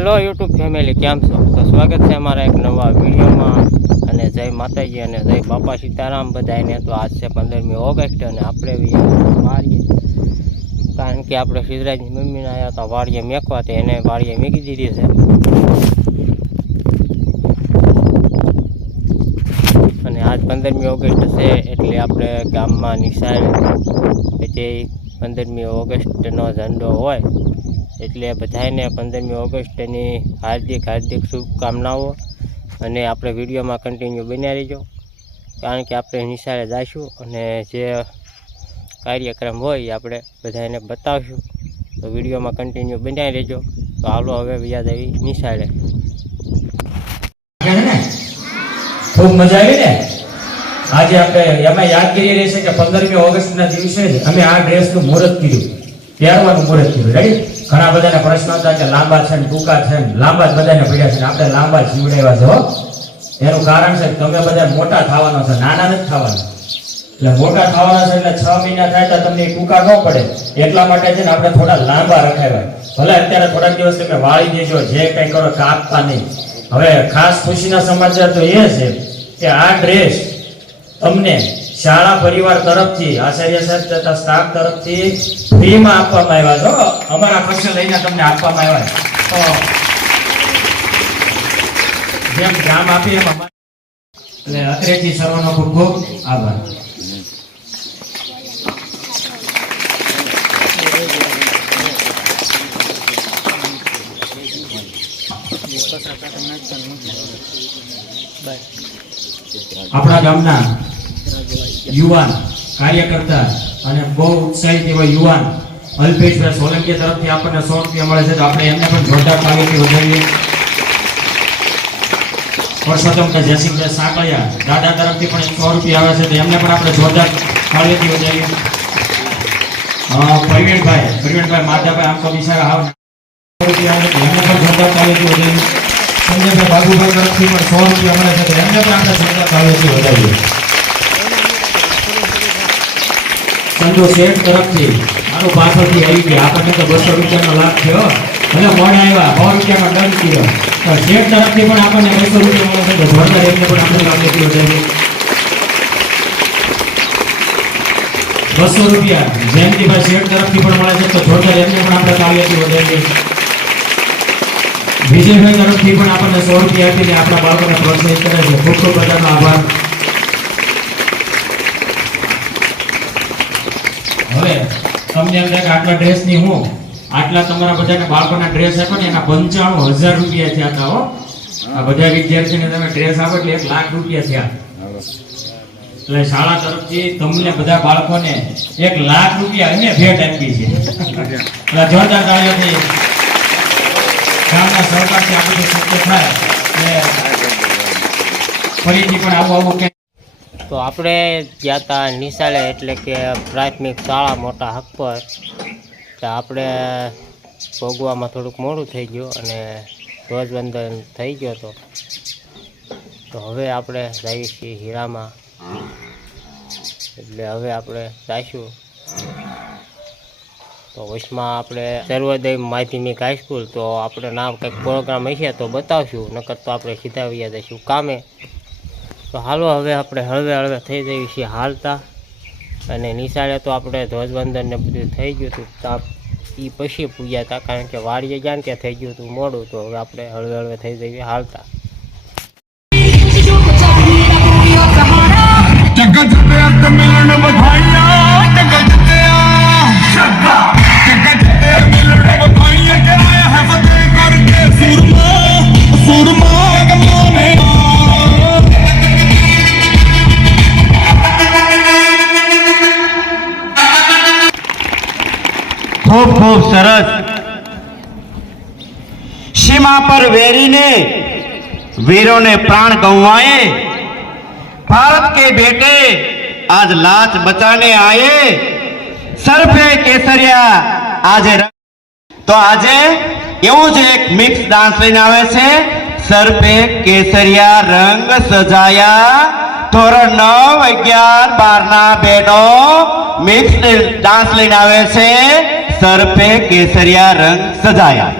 Hello YouTube family, કેમ છો? તો સ્વાગત છે અમારા એક નવા વિડીયોમાં. અને જય માતાજી અને જય બાપા સીતારામ બધાને. તો આજ છે 15મી ઓગસ્ટ અને આપણે વાડીએ, કારણ કે આપણે સિદ્ધરાજની મમ્મીને આવ્યા હતા વાડીએ મેકવા, તો એને વાડીએ મેકી દીધી છે. અને આજ 15મી ઓગસ્ટ છે એટલે આપણે ગામમાં નિશાળ જે 15મી ઓગસ્ટનો ઝંડો હોય એટલે બધાને 15મી ઓગસ્ટની હાર્દિક શુભકામનાઓ. અને આપણે વિડીયોમાં કન્ટિન્યુ બન્યા રહીજો, કારણ કે આપણે નિશાળે જઈશું અને જે કાર્યક્રમ હોય એ આપણે બધાને બતાવશું. તો વિડીયોમાં કન્ટિન્યુ બન્યા રહેજો. તો હાલો હવે વ્યાજ આવી નિશાળે. ખૂબ મજા આવી ને? આજે આપણે એમાં યાદ કરી રહી છે કે 15મી ઓગસ્ટના દિવસે જ અમે આ ડ્રેસનું મુહૂર્ત કર્યું, પહેરવાનું મુહૂર્ત કર્યું. રેડી? ઘણા બધાને પ્રશ્ન હતા કે લાંબા છે ને ટૂંકા છે ને. લાંબા જ બધાને પડ્યા છે ને આપણે લાંબા જીવડાવ્યા છે. હો, એનું કારણ છે કે તમે બધા મોટા થવાના છો, નાના નથી થવાના. એટલે મોટા થવાના છે એટલે 6 મહિના થાય તો તમને ટૂંકા ન પડે, એટલા માટે છે ને આપણે થોડા લાંબા રખાવ્યા. ભલે અત્યારે થોડાક દિવસ તમે વાળી દેજો, જે કંઈ કરો કાપતા નહીં. હવે ખાસ ખુશીના સમાચાર તો એ છે કે આ ડ્રેસ તમને શાળા પરિવાર તરફથી, આચાર્ય સાહેબ તથા સ્ટાફ તરફથી ફ્રીમાં આપવામાં આવ્યા છે. અમારા ખર્ચે લઈને તમને આપવામાં આવ્યા. તો જેમ ગામ આપી એમ એટલે અત્રેથી સર્વનો ખૂબ ખૂબ આભાર. આપણા ગામના યુવાન કાર્યકર્તા અને બહુ ઉત્સાહિત એવા યુવાન અલ્પેશભાઈ સોલંકી તરફથી આપણને 100 રૂપિયા મળે છે. તો આપણે એમને પણ જોરદાર તાળીઓથી વધાવીએ. પરસોત્તમ જયસિંહભાઈ સાંકળિયા દાદા તરફથી પણ 100 રૂપિયા આવે છે, તો એમને પણ આપણે જોરદાર તાળીઓથી વધાવીએ. પ્રવીણભાઈ માધાભાઈ આમ તો બિચારા હાવ રૂપિયા આવે છે, એમને પણ જોરદાર તાળીઓથી વધાવીએ. સંજયભાઈ બાબુભાઈ તરફથી પણ 100 રૂપિયા મળે છે, તો એમને પણ આપણે જોરદાર તાળીઓથી વધાવીએ. સંતો શેઠ તરફથી મારું પાછળથી આવી ગયા, આપણને તો 200 રૂપિયાનો લાભ થયો. ભલે મોડા આવ્યા, 100 રૂપિયાનો દંડ થયો, તો શેઠ તરફથી પણ આપણને 200 રૂપિયા મળે છે, તો જોરદાર એમને પણ આપણે તાળીઓથી વધાવીએ. 200 રૂપિયા જયંતિભાઈ શેઠ તરફથી પણ મળે છે, તો જોરદાર એમને પણ આપણે તાળીઓથી વધાવીએ. વિજયભાઈ તરફથી પણ આપણને 100 રૂપિયા આપીને આપણા બાળકોને પ્રોત્સાહિત કરે છે. ખૂબ ખૂબ બધાનો આભાર. હવે તમને એમ થાય કે આટલા ડ્રેસની હું આટલા તમારા બધાને બાળકોના ડ્રેસ આપો ને એના 95,000 રૂપિયા થયા હતા. હો, આ બધા વિદ્યાર્થીને તમે ડ્રેસ આપો એટલે 1 લાખ રૂપિયા થયા. એટલે શાળા તરફથી તમને બધા બાળકોને 1 લાખ રૂપિયા અમે ભેટ આપી છે. એટલે જોરદાર તાળીઓથી ગામના સરકારથી આ બધું શક્ય થાય ફરીથી પણ આવું કે. તો આપણે ગયા હતા નિશાળે, એટલે કે પ્રાથમિક શાળા મોટા હક પર. તો આપણે ભોગવામાં થોડુંક મોડું થઈ ગયું અને ધ્વજવંદન થઈ ગયો હતો. તો હવે આપણે જઈએ છીએ હીરામાં. એટલે હવે આપણે જઈશું. તો વચમાં આપણે સર્વોદય માધ્યમિક હાઈસ્કૂલ, તો આપણે નામ કંઈક પ્રોગ્રામ હશે તો બતાવશું, નકર તો આપણે સીધા વ્યા જઈશું કામે. તો હાલો હવે આપણે હળવે થઈ જઈએ છીએ હાલતા. અને નિશાળે તો આપણે ધ્વજવંદન ને બધું થઈ ગયું હતું, એ પછી પૂજ્યા હતા, કારણ કે વાડીએ જ્યાં ત્યાં થઈ ગયું હતું મોડું. તો હવે આપણે હળવે થઈ જઈએ હાલતા. खूब खूब सरस। सीमा पर वेरी ने वीरों ने प्राण गंवाए, भारत के बेटे आज लाश बचाने आए, सर पे केसरिया આજે તો આજે એવું જ એક મિક્સ ડાન્સ લઈને આવે છે. સર પે કેસરિયા રંગ સજાયા, ધોરણ 9, 11, 12ના બહેનો મિક્સ ડાન્સ લઈને આવે છે. સર પે કેસરિયા રંગ સજાયા.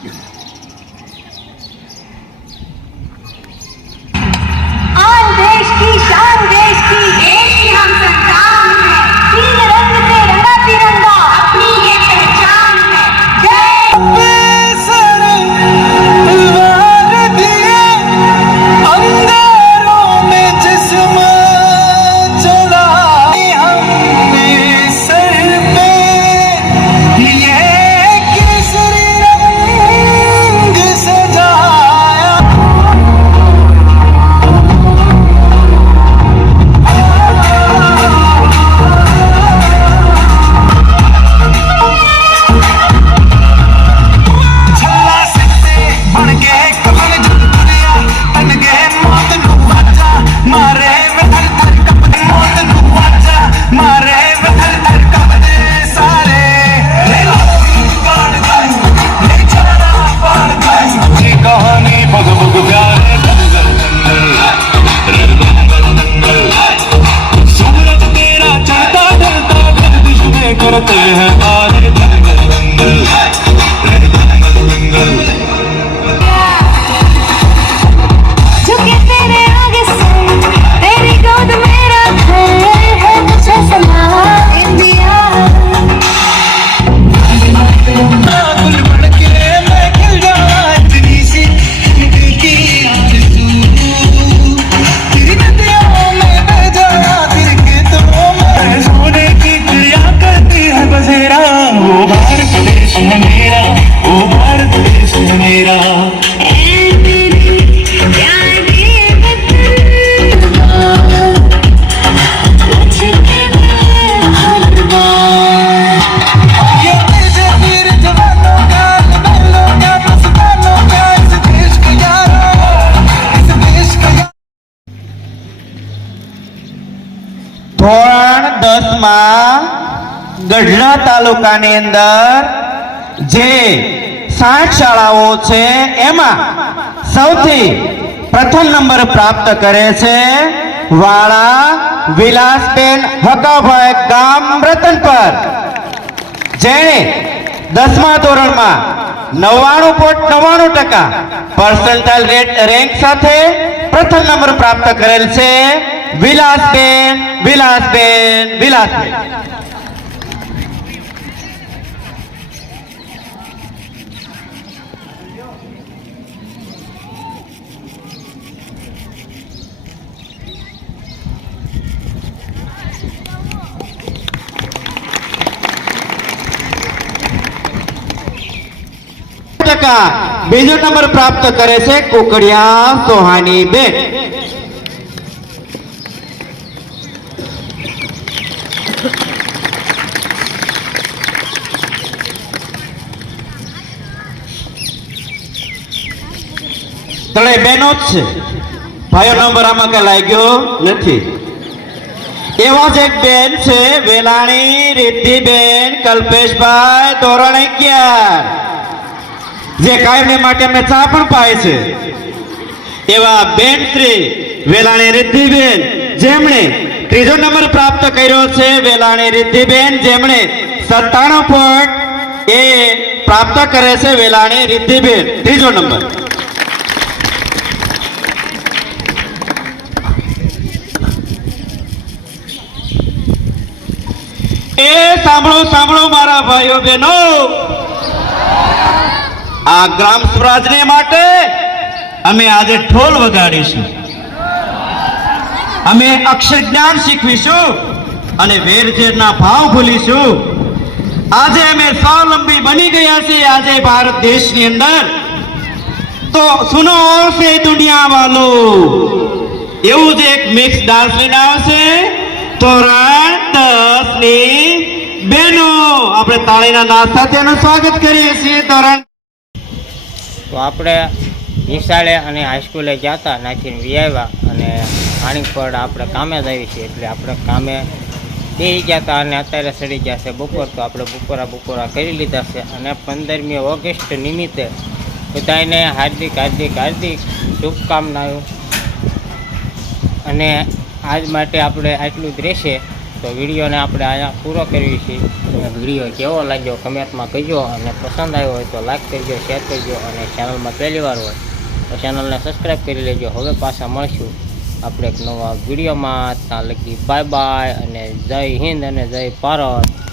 आन देश की शान देश की हम संतान हैं तीन रंग से रंगा तिरंगा अपनी ये पहचान है करते हैं आरे दंगल दंगल दंगल दंगल झुके तेरे आगे से तेरी गोद मेरा घर है मुझे सलाह इंडिया गुल बन के मैं खिल जाऊं इतनी सी दिल की आरज़ू तेरी नदियों में बह जाऊं तेरे खेतों में सोने की चिड़िया करती है बसेरा वो भारत देश है मेरा वो भारत देश है मेरा ये देश है वीर जवानों का लबलों का मस्तानों का इस देश का यारो इस देश का ધોરણ 10 માં ગઢડા તાલુકાની અંદર જે 60 શાળાઓ છે એમાં સૌથી પ્રથમ નંબર પ્રાપ્ત કરે છે વાળા વિલાસબેન હકાભાઈ ગામ રતનપર, જેણે 10મા ધોરણમાં 99.99% પર્સન્ટાઇલ રેન્ક સાથે પ્રથમ નંબર પ્રાપ્ત કરેલ છે. વિલાસબેન વિલાસબેન વિલાસબેન બીજો નંબર પ્રાપ્ત કરે છે કુકડિયા સોહાની બેન. ત્રણે બેનો જ છે, ભાઈઓ નંબર આમાં કઈ લાગ્યો નથી. એવા જ એક બેન છે વેલાણી રિદ્ધિબેન કલ્પેશભાઈ ધોરણ 11, જે કાયમી માટે અમને ચા પણ પાય છે. એવા બેન શ્રી વેલાણી રિદ્ધિબેન જેમણે ત્રીજો નંબર પ્રાપ્ત કર્યો છે. વેલાણી રિદ્ધિબેન જેમણે 97 પોઈન્ટ એ પ્રાપ્ત કરે છે. વેલાણી રિદ્ધિબેન ત્રીજો નંબર. એ સાંભળો સાંભળો મારા ભાઈઓ બહેનો, આ ગ્રામ સ્વરાજને માટે અમે આજે ઢોલ વગાડીશું, અમે અક્ષર જ્ઞાન શીખવીશું અને વેરઝેરના ભાવ ભૂલીશું. આજે અમે સ્વાવલંબી બની ગયા છીએ. આજે ભારત દેશની અંદર તો સુનો સે દુનિયા વાલો એવું જ એક મિક્સ ડાન્સ લઈને આવશે. ધોરણ 10 ની બહેનો, આપણે તાળીના નાદ સાથે એનું સ્વાગત કરીએ છીએ. ધોરણ તો આપણે નિશાળે અને હાઈસ્કૂલે ગયા હતા, નાખીને વિયાવ્યા અને આણીપડ આપણે કામે જ આવી છીએ. એટલે આપણે કામે બેસી ગયા હતા અને અત્યારે સડી ગયા છે બપોર. તો આપણે બપોરા કરી લીધા છે અને 15મી ઓગસ્ટ નિમિત્તે બધાને હાર્દિક હાર્દિક હાર્દિક શુભકામનાઓ. અને આજ માટે આપણે આટલું જ રહેશે. તો વિડીયોને આપણે અહીંયા પૂરો કરીએ છીએ. વિડીયો કેવો લાગ્યો કમેન્ટમાં કહેજો, અને પસંદ આવ્યો હોય તો લાઈક કરજો, શેર કરજો, અને ચેનલમાં પહેલી વાર હોય તો ચેનલને સબસ્ક્રાઈબ કરી લેજો. હવે પાછા મળશું આપણે એક નવા વિડીયોમાં. ત્યાં લગી બાય બાય, અને જય હિન્દ અને જય ભારત.